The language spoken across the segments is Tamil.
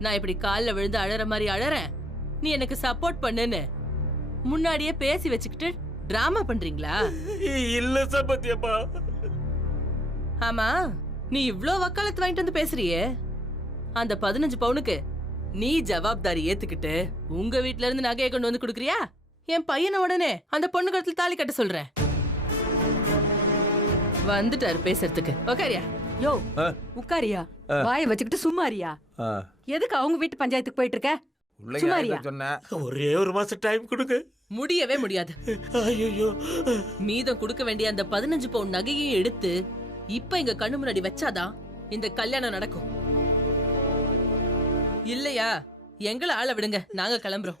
நான் இப்படி கால்ல விழுந்து அழற மாதிரி அழறேன். நீ எனக்கு சப்போர்ட் பண்ணுன்னு. முன்னாடியே பேசி வச்சுக்கிட்டு டிராமா பண்றீங்களா? இல்ல சம்பந்தியம்மா ஆமா நீ இவ்ளோ வக்காலத்து வாங்கிட்டு வந்து பேசுறியே. அந்த பதினஞ்சு பவுனுக்கு நீ ஜவாப்தாரி ஏத்துக்கிட்டு உங்க வீட்ல இருந்து நகையை கொண்டு வந்து கொடுக்குறியா? என் பையனை உடனே அந்த பொண்ணு கழுத்துல தாலி கட்ட சொல்றேன். வந்துட்டாரு பேசுறதுக்கு. உக்காரியா? யோ ஆ. உட்காரியா வாயை வச்சுக்கிட்டு சும்மாரியா எதுக்கு அவங்க வீட்டு பஞ்சாயத்துக்கு போயிட்டு இருக்க சொன்னேன் ஒரே ஒரு மாசம் டைம் கொடுங்க. முடியவே முடியாது. ஐயோ மீதம் கொடுக்க வேண்டிய அந்த பதினஞ்சு பவுன் நகையையும் எடுத்து இப்ப எங்க கண்ணு முன்னாடி வச்சாதான் இந்த கல்யாணம் நடக்கும். இல்லையா? எங்களை ஆள விடுங்க. நாங்க கிளம்புறோம்.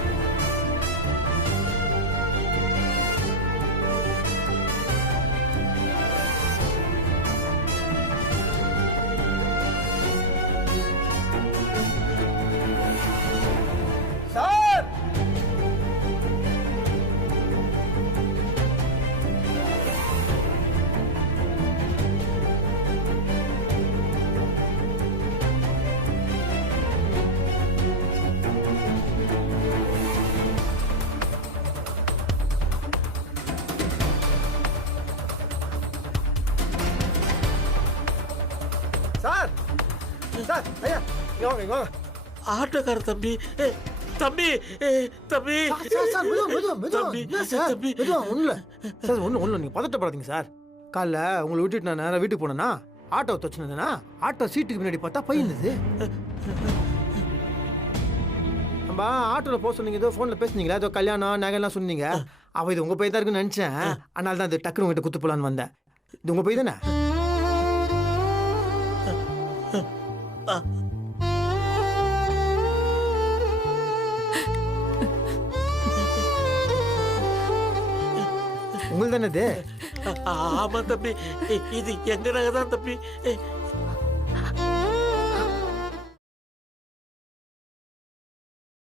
சார் ஐயா இங்க வாங்க இங்க வாங்க. ஆட்டோக்கார தம்பி ஏ, தம்பி ஏ, தம்பி. சார் சார் மெதுவா மெதுவா மெதுவா. தம்பி, என்ன சார்? தம்பி. மெதுவா இல்லை. சார் ஒன்றும் ஒன்றும் நீங்கள் பதட்டப்படாதீங்க சார். காலைல உங்களை விட்டுட்டு நான் நேராக வீட்டுக்கு போனேன்னா ஆட்டோ தச்சுனதுன்னா ஆட்டோ சீட்டுக்கு முன்னாடி பார்த்தா பை இருந்தது நம்ம ஆட்டோவில் போக சொன்னீங்க ஏதோ ஃபோனில் பேசுனீங்களா? ஏதோ கல்யாணம் நகைலாம் சொன்னீங்க. அவள் இது உங்கள் பை தான் இருக்குன்னு நினச்சேன். அதனால தான் அது டக்குனு உங்ககிட்ட குத்து போலான்னு வந்தேன். இது உங்கள் பை தானே? உங்களுக்கு தானே இது? ஆமா தம்பி. இது எங்க நகை தான் தம்பி?